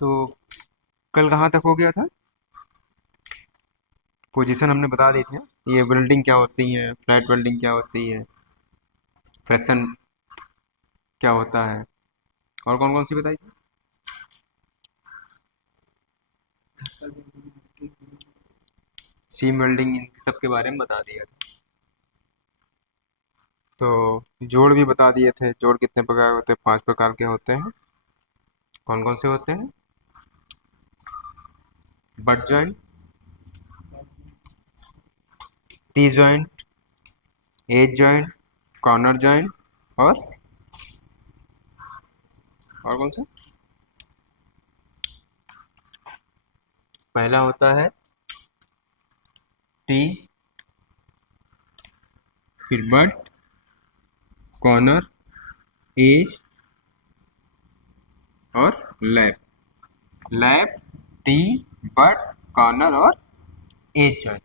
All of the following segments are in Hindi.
तो कल कहाँ तक हो गया था? पोजीशन हमने बता दी थी। ये वेल्डिंग क्या होती है, फ्लैट वेल्डिंग क्या होती है, फ्रैक्शन क्या होता है, और कौन कौन सी बताई थी? सीम वेल्डिंग, इन सब के बारे में बता दिया था। तो जोड़ भी बता दिए थे। जोड़ कितने प्रकार के होते हैं? 5 प्रकार के होते हैं। कौन कौन से होते हैं? Butt joint, T joint, edge joint, corner joint, और कौन सा? पहला होता है टी, फिर बट, कॉर्नर, एज और lap. Lap, T, butt, corner और एज जॉइंट।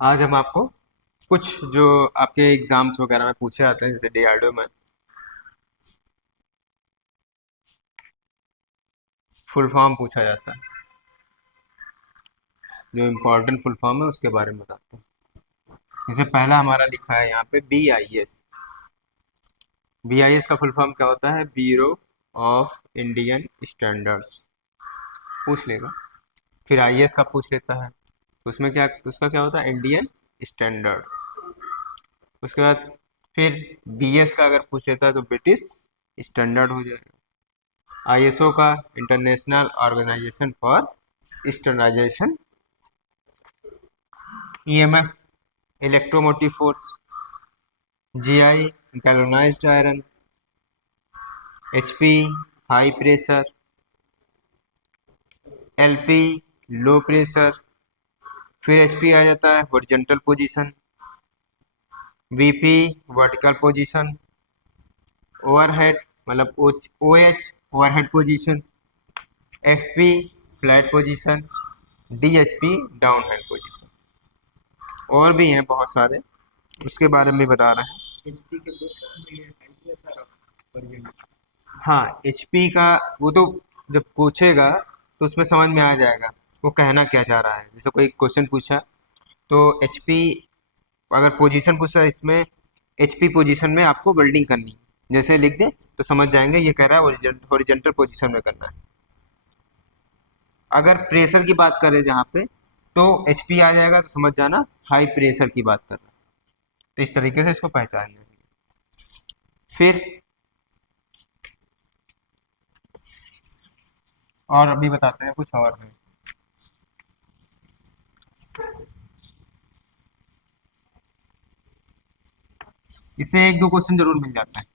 आज हम आपको कुछ जो आपके एग्जाम्स वगैरह में पूछे आते हैं, जैसे डीआरडीओ में फुल फॉर्म पूछा जाता है, जो इम्पोर्टेंट फुल फॉर्म है उसके बारे में बताते हैं। जैसे पहला हमारा लिखा है यहाँ पे BIS। BIS का फुल फॉर्म क्या होता है? Bureau of Indian standards. पूछ लेगा। फिर IS का पूछ लेता है, उसमें क्या, उसका क्या होता है? Indian standard. उसके बाद फिर BS का अगर पूछ लेता है तो ब्रिटिश स्टैंडर्ड हो जाएगा। ISO का international organisation for standardisation. EMF electromotive force. GI galvanised iron. HP high pressure. LP low pressure. फिर HP आ जाता है horizontal position. VP vertical position. Overhead मतलब OH overhead position. FP flat position. DHP down hand position. और भी हैं बहुत सारे, उसके बारे में बता रहे हैं। हाँ, HP का वो तो जब पूछेगा तो उसमें समझ में आ जाएगा वो कहना क्या चाह रहा है। जैसे कोई क्वेश्चन पूछा तो HP अगर पोजीशन पूछा है, इसमें HP पोजीशन में आपको वेल्डिंग करनी है, जैसे लिख दे तो समझ जाएंगे ये कह रहा है हॉरिजॉन्टल पोजीशन में करना है। अगर प्रेशर की बात करें जहाँ पे, तो HP आ जाएगा तो समझ जाना हाई प्रेशर की बात कर रहा है। तो इस तरीके से इसको पहचानना। फिर और अभी बताते हैं कुछ और है। इससे एक दो क्वेश्चन जरूर मिल जाता है।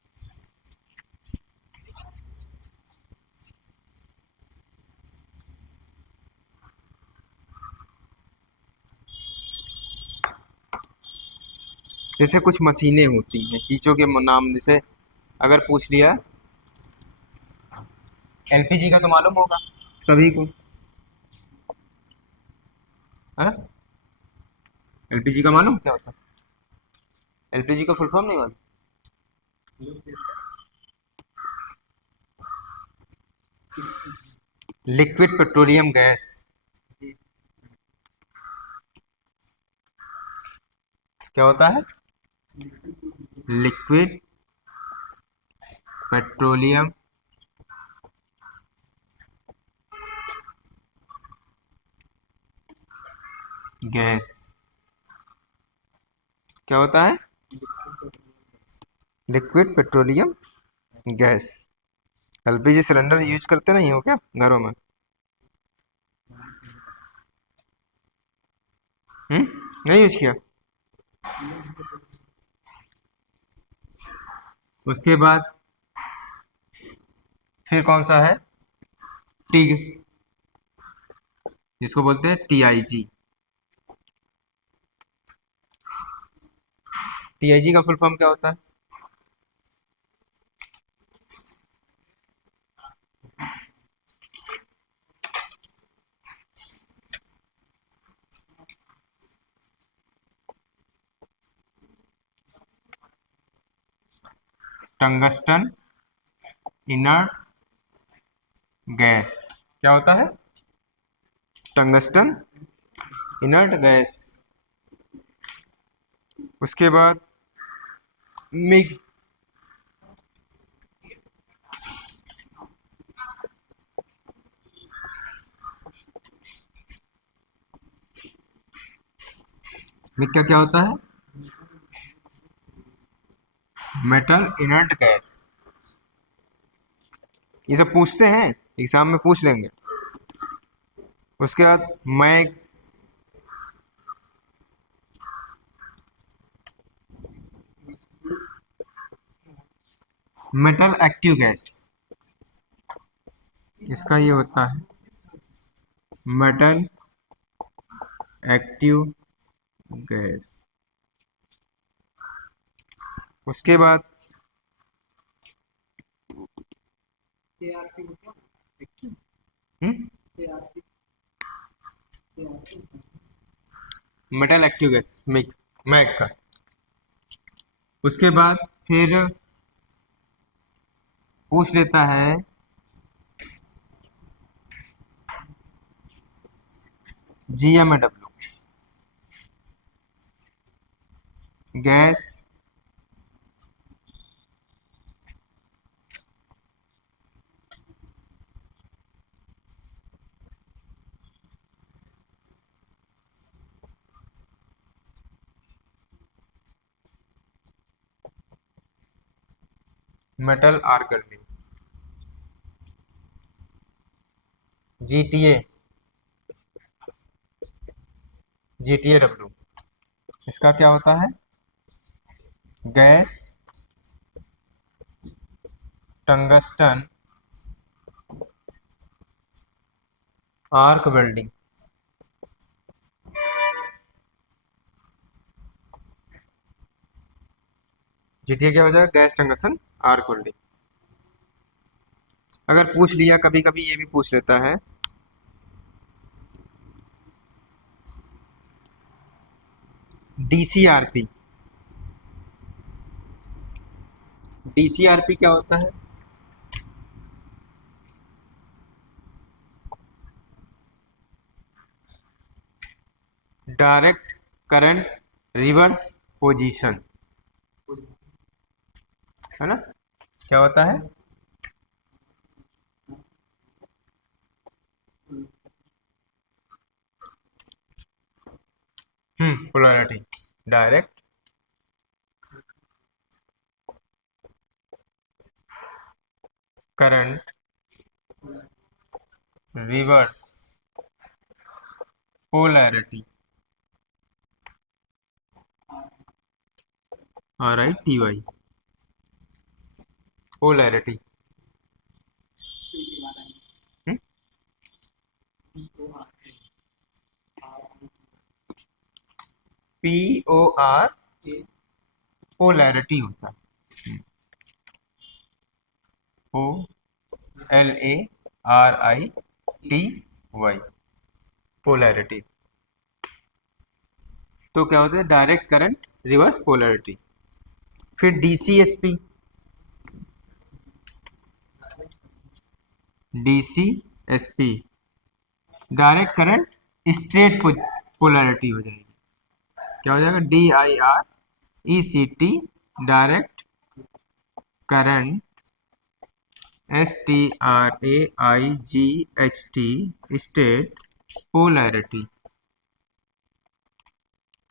जैसे कुछ मशीनें होती हैं चीजों के नाम, जैसे अगर पूछ लिया LPG का तो मालूम होगा सभी को, है? LPG का मालूम क्या होता है? LPG का फुल फॉर्म नहीं मालूम? Liquid petroleum gas. क्या होता है? Liquid petroleum gas. क्या होता है? Liquid petroleum gas. LPG cylinder use करते नहीं हो क्या घरों में? नहीं यूज किया? उसके बाद फिर कौन सा है? टिग, जिसको बोलते हैं TIG। TIG का फुल फॉर्म क्या होता है? टंगस्टन इनर्ट गैस क्या होता है? Tungsten inert gas. उसके बाद मिग मिग का क्या होता है? Metal inert gas. ये सब पूछते हैं, एग्जाम में पूछ लेंगे। उसके बाद मैग, मेटल एक्टिव गैस। इसका ये होता है मेटल एक्टिव गैस। उसके बाद metal active gas MIG, MAG का। उसके बाद फिर पूछ लेता है GMAW, gas metal arc welding. GTA, GTAW, इसका क्या होता है? Gas tungsten arc welding. GTA क्या हो जाएगा? Gas tungsten arc welding. अगर पूछ लिया, कभी कभी ये भी पूछ लेता है DCRP। DCRP क्या होता है? डायरेक्ट करंट रिवर्स पोजीशन, है ना? क्या होता है? Polarity. Direct current reverse polarity, RITY, polarity. POR polarity होता है। POLARITY, polarity. तो क्या होता है? Direct current reverse polarity. फिर DCSP, DCSP direct current straight polarity हो जाएगी। क्या हो जाएगा? DIRECT, direct current STRAIGHT straight polarity.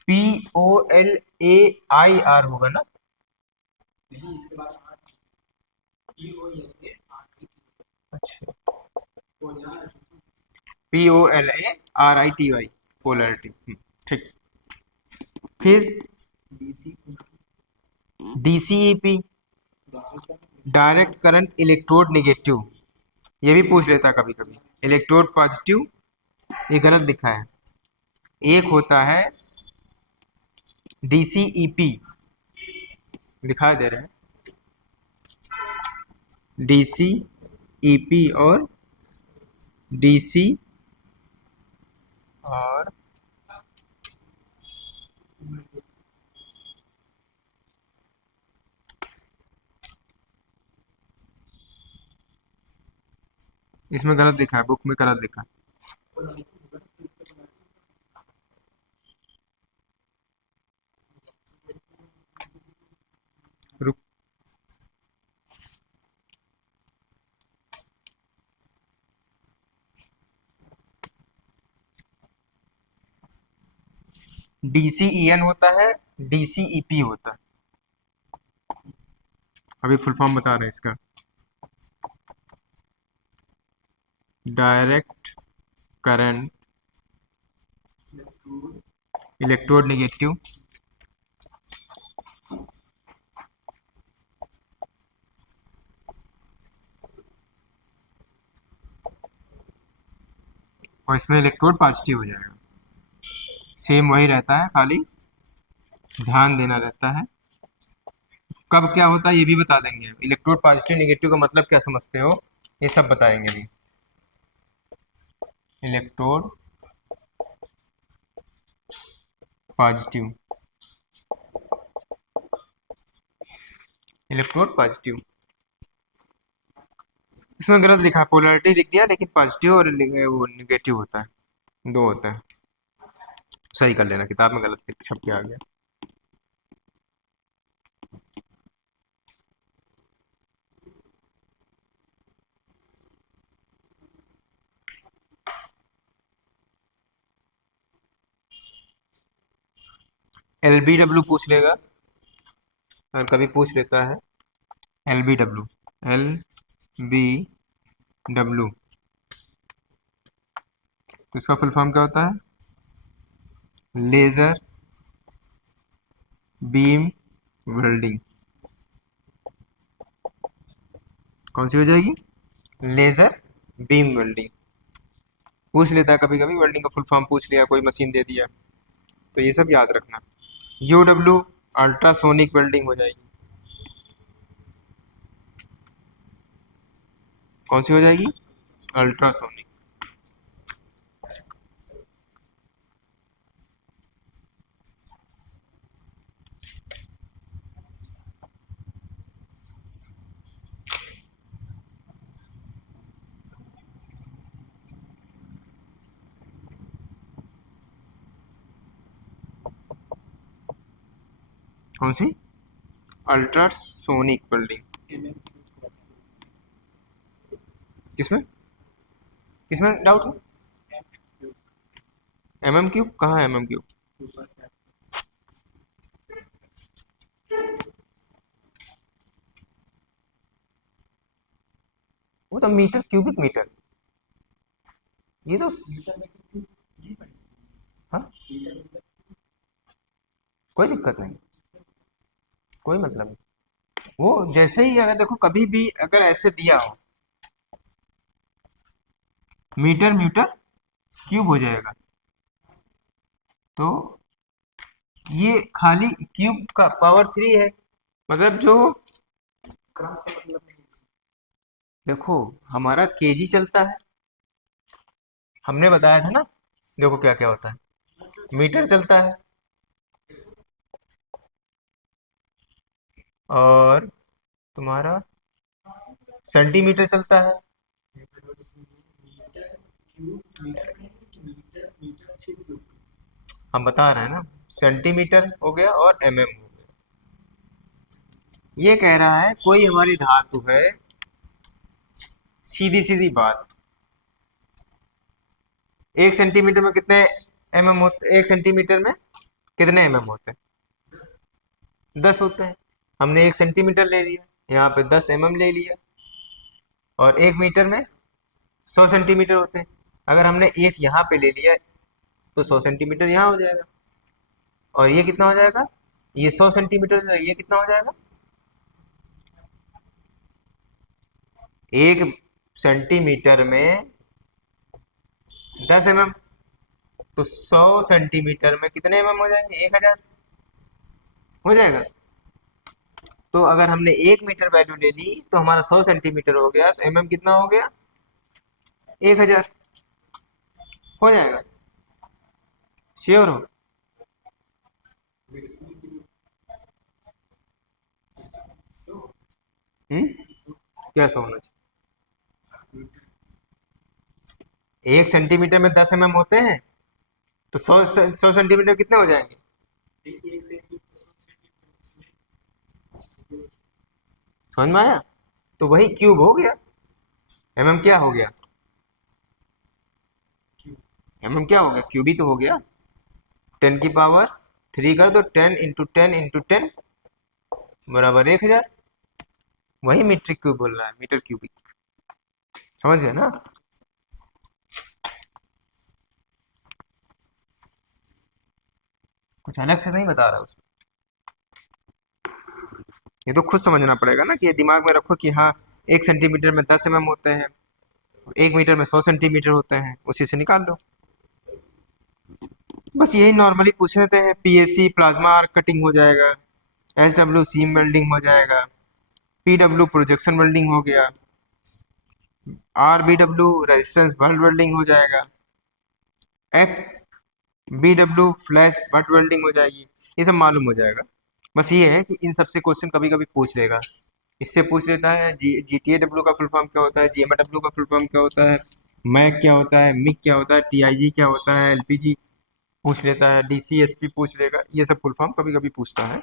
POLAIR होगा ना? अच्छा, POLARITY, पोलैरिटी। ठीक। फिर DCEP, direct current electrode negative. ये भी पूछ लेता कभी कभी। इलेक्ट्रोड पॉजिटिव, ये गलत लिखा है। एक होता है DCEP, दिखाई दे रहे हैं DCEP और DC और इसमें गलत लिखा है, बुक में गलत लिखा है। रुक। DCEN होता है, DCEP होता है। अभी फुल फॉर्म बता रहे हैं इसका। डायरेक्ट करंट इलेक्ट्रोड नेगेटिव और इसमें इलेक्ट्रोड पॉजिटिव हो जाएगा। सेम वही रहता है, खाली ध्यान देना रहता है। कब क्या होता है ये भी बता देंगे। इलेक्ट्रोड पॉजिटिव नेगेटिव का मतलब क्या समझते हो, ये सब बताएंगे अभी। Electrode positive, electrode positive. इसमें गलत लिखा है, पोलैरिटी लिख दिया, लेकिन पॉजिटिव और वो निगेटिव होता है, दो होता है। सही कर लेना, किताब में गलत छप के आ गया। LBW पूछ लेगा, और कभी पूछ लेता है। LBW, LBW, तो इसका फुल फॉर्म क्या होता है? Laser beam welding. कौन सी हो जाएगी? Laser beam welding. पूछ लेता है कभी कभी, वेल्डिंग का फुल फॉर्म पूछ लिया, कोई मशीन दे दिया, तो ये सब याद रखना। UW अल्ट्रासोनिक वेल्डिंग हो जाएगी। कौन सी हो जाएगी? अल्ट्रासोनिक। कौन सी? Ultrasonic welding. किसमें? किसमें डाउट है? MM क्यूब कहाँ है? MM क्यूब वो तो मीटर, क्यूबिक मीटर। ये तो हाँ, कोई दिक्कत नहीं, कोई मतलब नहीं। वो जैसे ही अगर देखो, कभी भी अगर ऐसे दिया हो, मीटर मीटर क्यूब हो जाएगा। तो ये खाली क्यूब का पावर 3 है, मतलब जो, देखो हमारा केजी चलता है, हमने बताया था ना। देखो क्या क्या होता है, मीटर चलता है, और तुम्हारा सेंटीमीटर चलता है। हम बता रहे हैं ना, सेंटीमीटर हो गया और MM हो गया। ये कह रहा है कोई हमारी धातु है, सीधी सीधी बात, 1 सेंटीमीटर में कितने MM होते? 1 सेंटीमीटर में कितने MM होते हैं? 10 होते हैं। हमने 1 सेंटीमीटर ले लिया, यहाँ पे 10 MM ले लिया, और 1 मीटर में 100 सेंटीमीटर होते हैं। अगर हमने एक यहाँ पे ले लिया, तो 100 सेंटीमीटर यहाँ हो जाएगा, और ये कितना हो जाएगा? ये 100 सेंटीमीटर हो जाएगा, ये कितना हो जाएगा? 1 सेंटीमीटर में 10 MM, तो 100 सेंटीमीटर में कितने MM हो जाएंगे? 1000 हो जाएगा। तो अगर हमने 1 मीटर वैल्यू ले ली, तो हमारा 100 सेंटीमीटर हो गया, तो MM कितना हो गया? 1000 हो जाएगा। श्योर हो? हम्म, क्या सो होना चाहिए? 1 सेंटीमीटर में 10 mm होते हैं, तो 100 सेंटीमीटर कितने हो जाएंगे? समझ में आया? तो वही क्यूब हो गया। क्या हो गया? क्या हो गया? क्यूब ही तो हो गया। 10 की पावर 3 कर दो, 10 × 10 × 10 बराबर 1000। वही मीटर क्यूब बोल रहा है, मीटर क्यूबिक। समझ गए ना? कुछ अलग से नहीं बता रहा उसमें। ये तो खुद समझना पड़ेगा ना, कि ये दिमाग में रखो कि हाँ 1 सेंटीमीटर में 10 mm होते हैं, 1 मीटर में 100 सेंटीमीटर होते हैं, उसी से निकाल लो। बस यही नॉर्मली पूछ लेते हैं। पीएससी प्लाज्मा आर्क कटिंग हो जाएगा, एसडब्ल्यू सीम वेल्डिंग हो जाएगा, पीडब्ल्यू प्रोजेक्शन वेल्डिंग हो गया, आरबीडब्ल्यू रेजिस्टेंस बल्ट वेल्डिंग हो जाएगा, F BW flash butt welding हो जाएगी। ये सब मालूम हो जाएगा। बस ये है कि इन सबसे क्वेश्चन कभी कभी पूछ लेगा। इससे पूछ लेता है जीटीएडब्ल्यू का फुल फॉर्म क्या होता है, जीएमडब्ल्यू का फुल फॉर्म क्या होता है, मैक क्या होता है, मिक क्या होता है, टीआईजी क्या होता है, एलपीजी पूछ लेता है, डीसीएसपी पूछ लेगा। ये सब फुल फॉर्म कभी कभी पूछता है।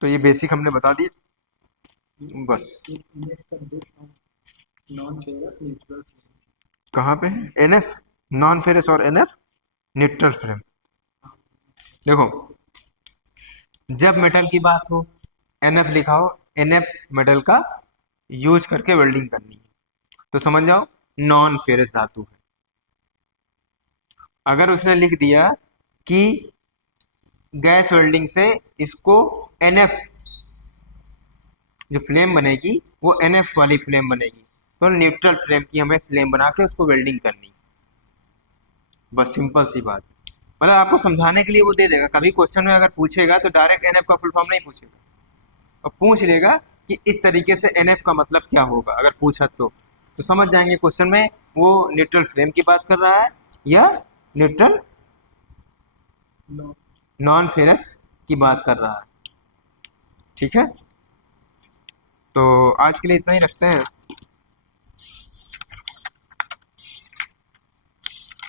तो ये बेसिक हमने बता दी बस। कहाँ पे है एनएफ नॉन फेरस और एनएफ न्यूट्रल फ्रेम? देखो, जब मेटल की बात हो, एनएफ लिखा हो, एनएफ मेटल का यूज करके वेल्डिंग करनी है, तो समझ जाओ नॉन फेरस धातु है। अगर उसने लिख दिया कि गैस वेल्डिंग से इसको एनएफ जो फ्लेम बनेगी वो एनएफ वाली फ्लेम बनेगी, तो न्यूट्रल फ्लेम की हमें फ्लेम बना के उसको वेल्डिंग करनी। बस सिंपल सी बात। मतलब आपको समझाने के लिए वो दे देगा। कभी क्वेश्चन में अगर पूछेगा तो डायरेक्ट एनएफ का फुल फॉर्म नहीं पूछेगा, और पूछ लेगा कि इस तरीके से एनएफ का मतलब क्या होगा। अगर पूछा तो समझ जाएंगे क्वेश्चन में वो न्यूट्रल फ्लेम की बात कर रहा है या न्यूट्रल नॉन फेरस की बात कर रहा है। ठीक है, तो आज के लिए इतना ही रखते हैं।